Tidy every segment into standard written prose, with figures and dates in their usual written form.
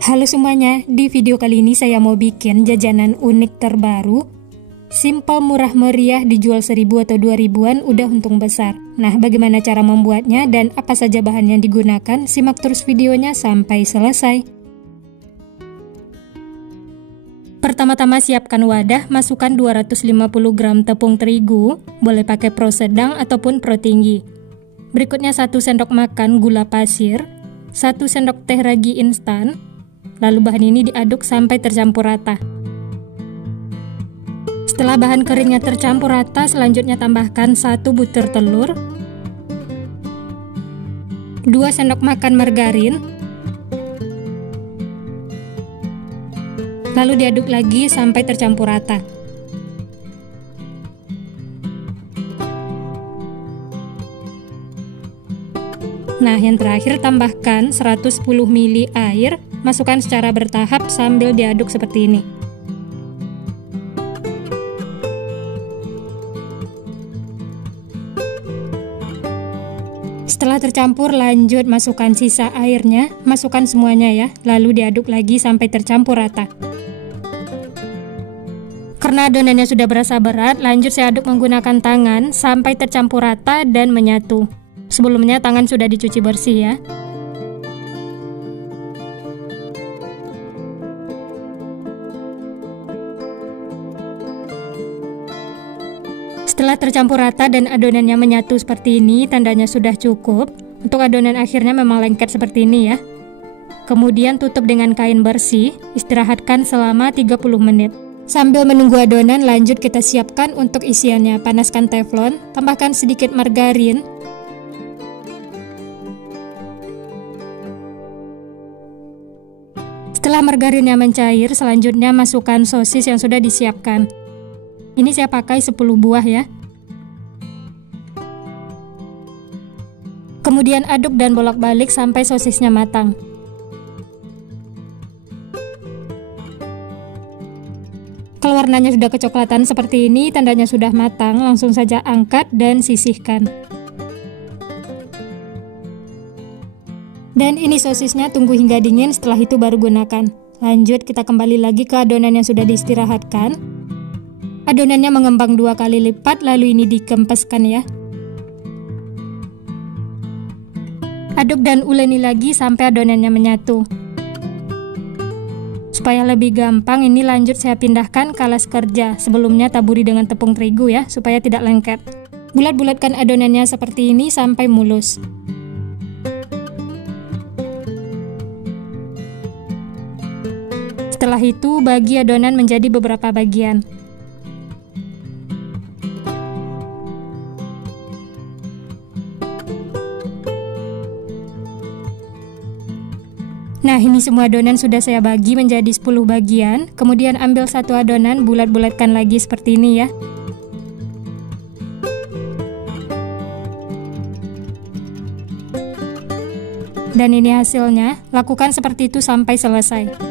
Halo semuanya, di video kali ini saya mau bikin jajanan unik terbaru. Simple, murah meriah, dijual 1000 atau 2000-an, udah untung besar. Nah, bagaimana cara membuatnya dan apa saja bahan yang digunakan? Simak terus videonya sampai selesai. Pertama-tama siapkan wadah, masukkan 250 gram tepung terigu, boleh pakai pro sedang ataupun pro tinggi. Berikutnya 1 sendok makan gula pasir, 1 sendok teh ragi instan. Lalu bahan ini diaduk sampai tercampur rata. Setelah bahan keringnya tercampur rata, selanjutnya tambahkan 1 butir telur, 2 sendok makan margarin, lalu diaduk lagi sampai tercampur rata. Nah, yang terakhir tambahkan 110 ml air, masukkan secara bertahap sambil diaduk seperti ini. Setelah tercampur, lanjut masukkan sisa airnya, masukkan semuanya ya, lalu diaduk lagi sampai tercampur rata. Karena adonannya sudah berasa berat, lanjut saya aduk menggunakan tangan sampai tercampur rata dan menyatu. Sebelumnya tangan sudah dicuci bersih ya. Setelah tercampur rata dan adonannya menyatu seperti ini, tandanya sudah cukup. Untuk adonan akhirnya memang lengket seperti ini ya. Kemudian tutup dengan kain bersih, istirahatkan selama 30 menit. Sambil menunggu adonan, lanjut kita siapkan untuk isiannya. Panaskan teflon, tambahkan sedikit margarin, setelah margarinnya mencair, selanjutnya masukkan sosis yang sudah disiapkan. Ini saya pakai 10 buah ya. Kemudian aduk dan bolak-balik sampai sosisnya matang. Kalau warnanya sudah kecoklatan seperti ini, tandanya sudah matang. Langsung saja angkat dan sisihkan. Dan ini sosisnya, tunggu hingga dingin, setelah itu baru gunakan. Lanjut kita kembali lagi ke adonan yang sudah diistirahatkan. Adonannya mengembang 2 kali lipat, lalu ini dikempeskan ya. Aduk dan uleni lagi sampai adonannya menyatu. Supaya lebih gampang, ini lanjut saya pindahkan ke alas kerja. Sebelumnya taburi dengan tepung terigu ya, supaya tidak lengket. Bulat-bulatkan adonannya seperti ini sampai mulus. Setelah itu, bagi adonan menjadi beberapa bagian. Nah, ini semua adonan sudah saya bagi menjadi 10 bagian. Kemudian ambil satu adonan, bulat-bulatkan lagi seperti ini ya. Dan ini hasilnya. Lakukan seperti itu sampai selesai.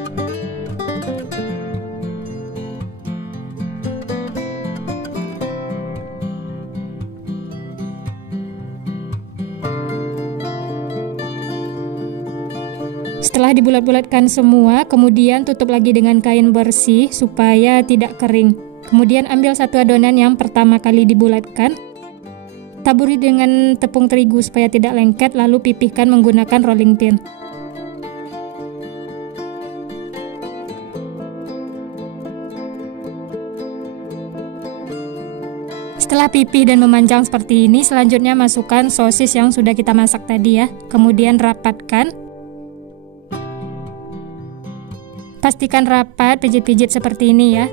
Setelah dibulat-bulatkan semua, kemudian tutup lagi dengan kain bersih supaya tidak kering. Kemudian ambil satu adonan yang pertama kali dibulatkan, taburi dengan tepung terigu supaya tidak lengket, lalu pipihkan menggunakan rolling pin. Setelah pipih dan memanjang seperti ini, selanjutnya masukkan sosis yang sudah kita masak tadi ya. Kemudian rapatkan. Pastikan rapat, pijit-pijit seperti ini ya.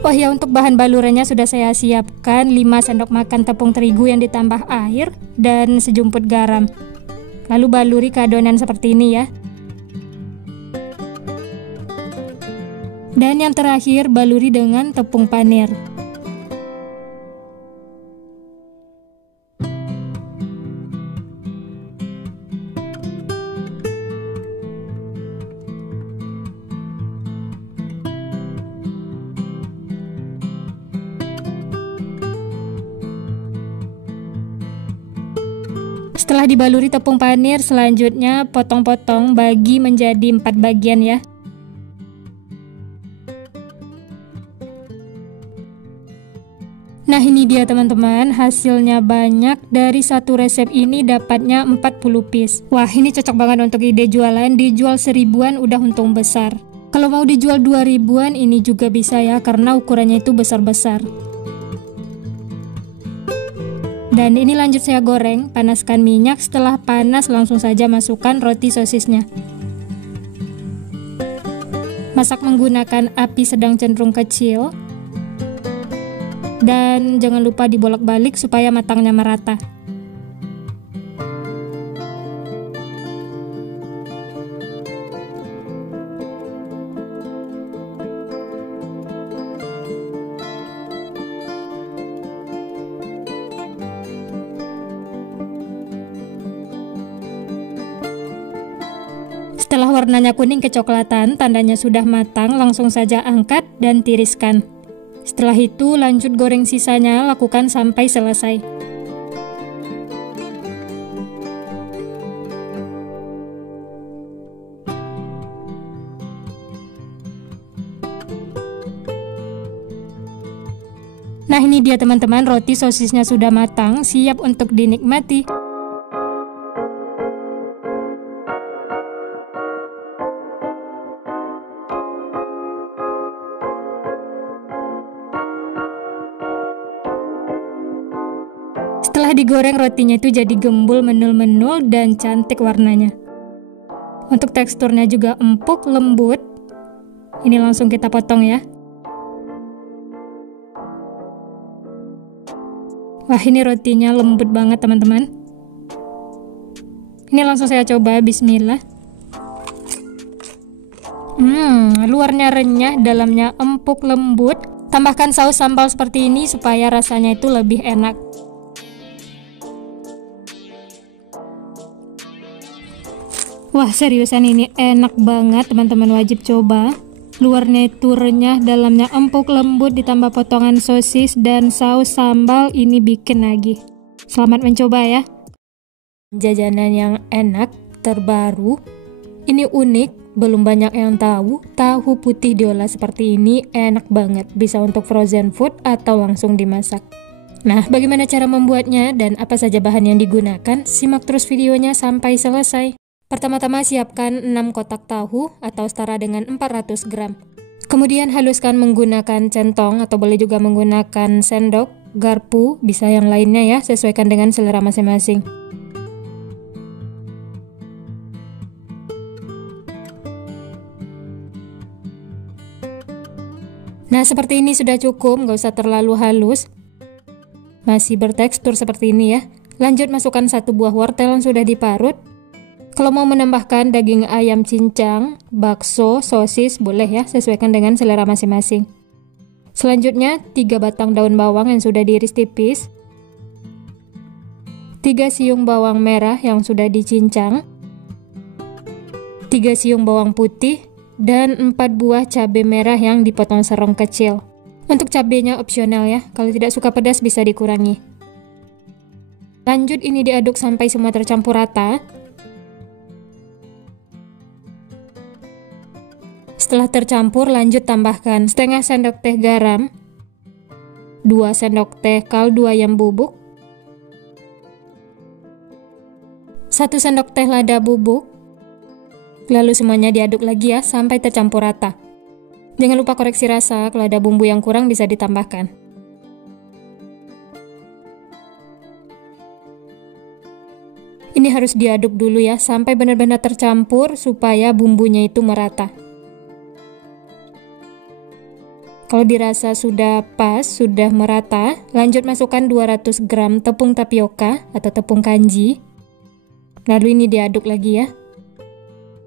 Oh ya, untuk bahan balurannya sudah saya siapkan 5 sendok makan tepung terigu yang ditambah air dan sejumput garam. Lalu baluri ke adonan seperti ini ya. Dan yang terakhir, baluri dengan tepung panir. Setelah dibaluri tepung panir, selanjutnya potong-potong bagi menjadi 4 bagian ya. Nah ini dia teman-teman, hasilnya banyak. Dari satu resep ini dapatnya 40 piece. Wah ini cocok banget untuk ide jualan, dijual 1000-an udah untung besar. Kalau mau dijual 2000-an ini juga bisa ya, karena ukurannya itu besar-besar. Dan ini lanjut saya goreng, panaskan minyak, setelah panas langsung saja masukkan roti sosisnya. Masak menggunakan api sedang cenderung kecil. Dan jangan lupa dibolak-balik supaya matangnya merata. Setelah warnanya kuning kecoklatan, tandanya sudah matang, langsung saja angkat dan tiriskan. Setelah itu lanjut goreng sisanya, lakukan sampai selesai. Nah ini dia teman-teman, roti sosisnya sudah matang, siap untuk dinikmati. Setelah digoreng, rotinya itu jadi gembul, menul-menul, dan cantik warnanya. Untuk teksturnya juga empuk, lembut. Ini langsung kita potong ya. Wah ini rotinya lembut banget teman-teman. Ini langsung saya coba, bismillah. Luarnya renyah, dalamnya empuk, lembut. Tambahkan saus sambal seperti ini supaya rasanya itu lebih enak. Wah seriusan ini enak banget teman-teman, wajib coba. Luarnya itu renyah, dalamnya empuk lembut, ditambah potongan sosis dan saus sambal, ini bikin lagi. Selamat mencoba ya. Jajanan yang enak, terbaru. Ini unik, belum banyak yang tahu. Tahu putih diolah seperti ini enak banget. Bisa untuk frozen food atau langsung dimasak. Nah, bagaimana cara membuatnya dan apa saja bahan yang digunakan? Simak terus videonya sampai selesai. Pertama-tama siapkan 6 kotak tahu atau setara dengan 400 gram. Kemudian haluskan menggunakan centong atau boleh juga menggunakan sendok, garpu, bisa yang lainnya ya, sesuaikan dengan selera masing-masing. Nah, seperti ini sudah cukup, nggak usah terlalu halus. Masih bertekstur seperti ini ya. Lanjut masukkan 1 buah wortel yang sudah diparut. Kalau mau menambahkan daging ayam cincang, bakso, sosis, boleh ya, sesuaikan dengan selera masing-masing. Selanjutnya, 3 batang daun bawang yang sudah diiris tipis, 3 siung bawang merah yang sudah dicincang, 3 siung bawang putih, dan 4 buah cabai merah yang dipotong serong kecil. Untuk cabenya opsional ya, kalau tidak suka pedas bisa dikurangi. Lanjut ini diaduk sampai semua tercampur rata. Setelah tercampur, lanjut tambahkan setengah sendok teh garam, 2 sendok teh kaldu ayam bubuk, 1 sendok teh lada bubuk, lalu semuanya diaduk lagi ya sampai tercampur rata. Jangan lupa koreksi rasa, kalau ada bumbu yang kurang bisa ditambahkan. Ini harus diaduk dulu ya sampai benar-benar tercampur supaya bumbunya itu merata. Kalau dirasa sudah pas, sudah merata, lanjut masukkan 200 gram tepung tapioka atau tepung kanji. Lalu ini diaduk lagi ya.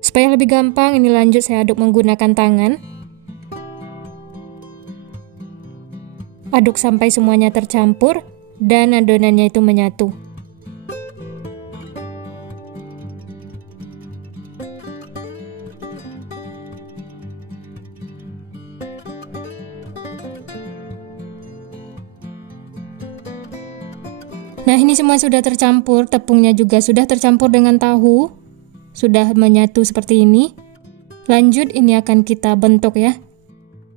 Supaya lebih gampang, ini lanjut saya aduk menggunakan tangan. Aduk sampai semuanya tercampur dan adonannya itu menyatu. Nah, ini semua sudah tercampur, tepungnya juga sudah tercampur dengan tahu, sudah menyatu seperti ini. Lanjut, ini akan kita bentuk ya.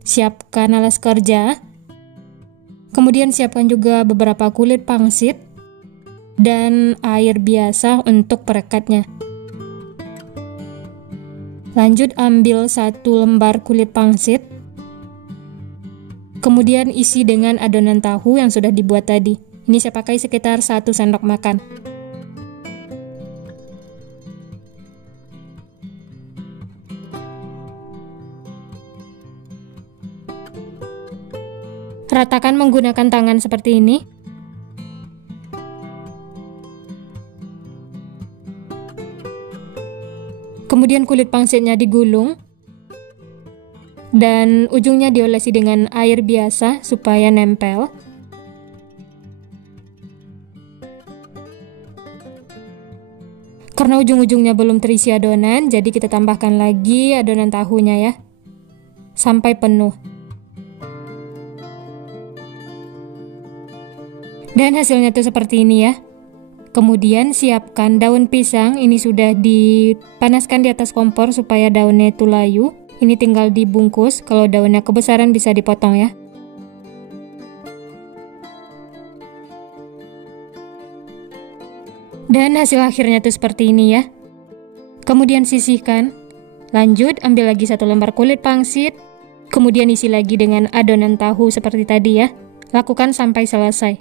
Siapkan alas kerja. Kemudian siapkan juga beberapa kulit pangsit dan air biasa untuk perekatnya. Lanjut, ambil 1 lembar kulit pangsit. Kemudian isi dengan adonan tahu yang sudah dibuat tadi. Ini saya pakai sekitar 1 sendok makan. Ratakan menggunakan tangan seperti ini. Kemudian kulit pangsitnya digulung dan ujungnya diolesi dengan air biasa supaya nempel. Karena ujung-ujungnya belum terisi adonan, jadi kita tambahkan lagi adonan tahunya ya, sampai penuh. Dan hasilnya tuh seperti ini ya. Kemudian siapkan daun pisang, ini sudah dipanaskan di atas kompor supaya daunnya itu layu. Ini tinggal dibungkus, kalau daunnya kebesaran bisa dipotong ya. Dan hasil akhirnya tuh seperti ini ya. Kemudian sisihkan. Lanjut, ambil lagi 1 lembar kulit pangsit. Kemudian isi lagi dengan adonan tahu seperti tadi ya. Lakukan sampai selesai.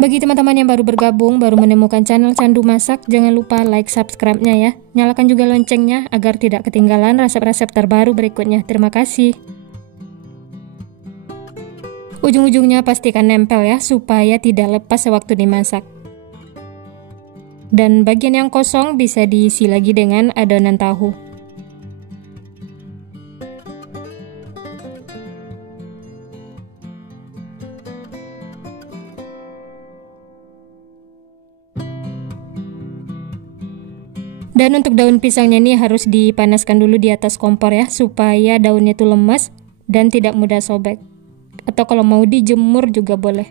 Bagi teman-teman yang baru bergabung, baru menemukan channel Candu Masak, jangan lupa like, subscribe-nya ya. Nyalakan juga loncengnya agar tidak ketinggalan resep-resep terbaru berikutnya. Terima kasih. Ujung-ujungnya pastikan nempel ya, supaya tidak lepas sewaktu dimasak. Dan bagian yang kosong bisa diisi lagi dengan adonan tahu. Dan untuk daun pisangnya ini harus dipanaskan dulu di atas kompor ya, supaya daunnya itu lemas dan tidak mudah sobek. Atau kalau mau dijemur juga boleh.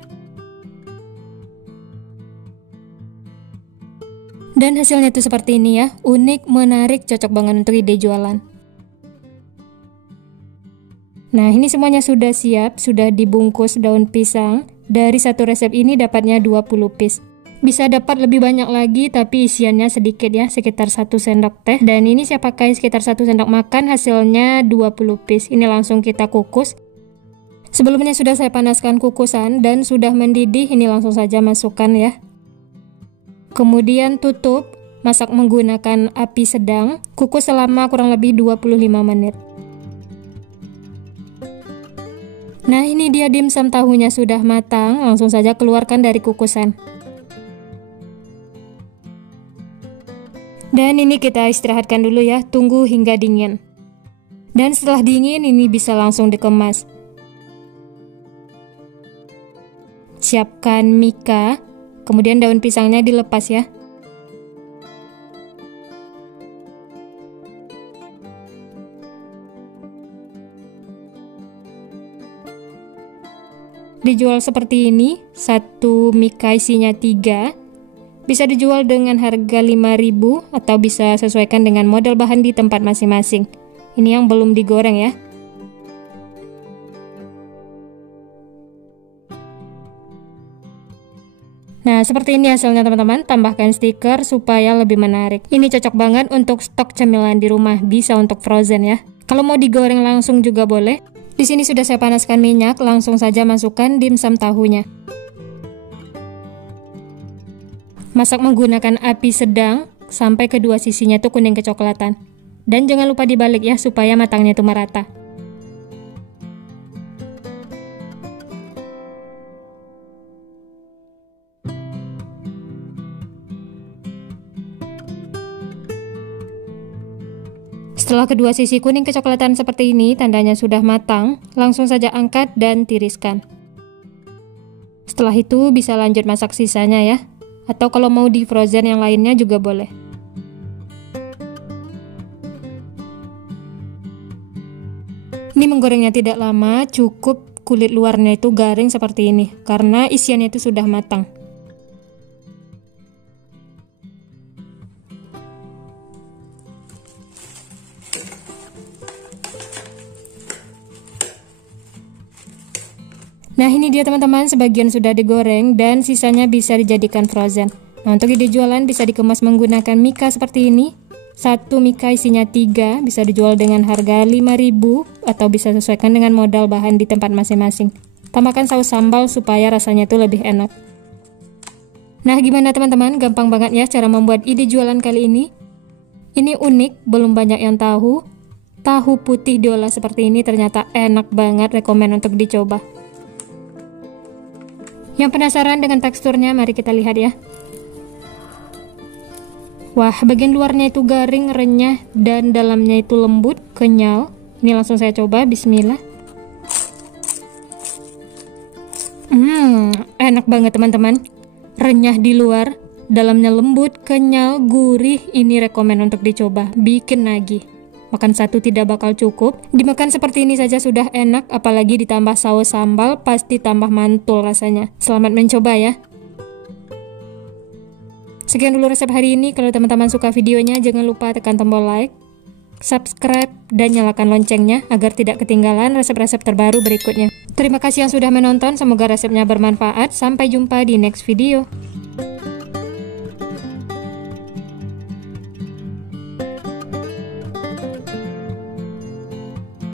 Dan hasilnya tuh seperti ini ya, unik, menarik, cocok banget untuk ide jualan. Nah, ini semuanya sudah siap, sudah dibungkus daun pisang. Dari satu resep ini dapatnya 20 piece. Bisa dapat lebih banyak lagi, tapi isiannya sedikit ya, sekitar 1 sendok teh. Dan ini saya pakai sekitar 1 sendok makan, hasilnya 20 piece. Ini langsung kita kukus. Sebelumnya sudah saya panaskan kukusan dan sudah mendidih, ini langsung saja masukkan ya. Kemudian tutup, masak menggunakan api sedang, kukus selama kurang lebih 25 menit. Nah, ini dia dimsum tahunya sudah matang, langsung saja keluarkan dari kukusan. Dan ini kita istirahatkan dulu ya, tunggu hingga dingin. Dan setelah dingin ini bisa langsung dikemas. Siapkan mika, kemudian daun pisangnya dilepas ya. Dijual seperti ini, 1 mika isinya 3. Bisa dijual dengan harga 5.000 atau bisa sesuaikan dengan model bahan di tempat masing-masing. Ini yang belum digoreng ya. Nah, seperti ini hasilnya teman-teman. Tambahkan stiker supaya lebih menarik. Ini cocok banget untuk stok cemilan di rumah, bisa untuk frozen ya. Kalau mau digoreng langsung juga boleh. Di sini sudah saya panaskan minyak, langsung saja masukkan dimsum tahunya. Masak menggunakan api sedang sampai kedua sisinya tuh kuning kecoklatan. Dan jangan lupa dibalik ya supaya matangnya itu merata. Setelah kedua sisi kuning kecoklatan seperti ini, tandanya sudah matang, langsung saja angkat dan tiriskan. Setelah itu bisa lanjut masak sisanya ya. Atau kalau mau di frozen yang lainnya juga boleh. Ini menggorengnya tidak lama, cukup kulit luarnya itu garing seperti ini, karena isiannya itu sudah matang. Nah ini dia teman-teman, sebagian sudah digoreng dan sisanya bisa dijadikan frozen. Nah untuk ide jualan bisa dikemas menggunakan mika seperti ini. Satu mika isinya 3, bisa dijual dengan harga 5.000 atau bisa sesuaikan dengan modal bahan di tempat masing-masing. Tambahkan saus sambal supaya rasanya itu lebih enak. Nah gimana teman-teman, gampang banget ya cara membuat ide jualan kali ini. Ini unik, belum banyak yang tahu. Tahu putih diolah seperti ini ternyata enak banget, rekomen untuk dicoba. Yang penasaran dengan teksturnya, mari kita lihat ya. Wah, bagian luarnya itu garing, renyah, dan dalamnya itu lembut, kenyal. Ini langsung saya coba, bismillah. Enak banget teman-teman. Renyah di luar, dalamnya lembut, kenyal, gurih. Ini rekomen untuk dicoba, bikin nagih. Makan satu tidak bakal cukup. Dimakan seperti ini saja sudah enak, apalagi ditambah saus sambal, pasti tambah mantul rasanya. Selamat mencoba ya. Sekian dulu resep hari ini. Kalau teman-teman suka videonya, jangan lupa tekan tombol like, subscribe, dan nyalakan loncengnya agar tidak ketinggalan resep-resep terbaru berikutnya. Terima kasih yang sudah menonton, semoga resepnya bermanfaat. Sampai jumpa di next video.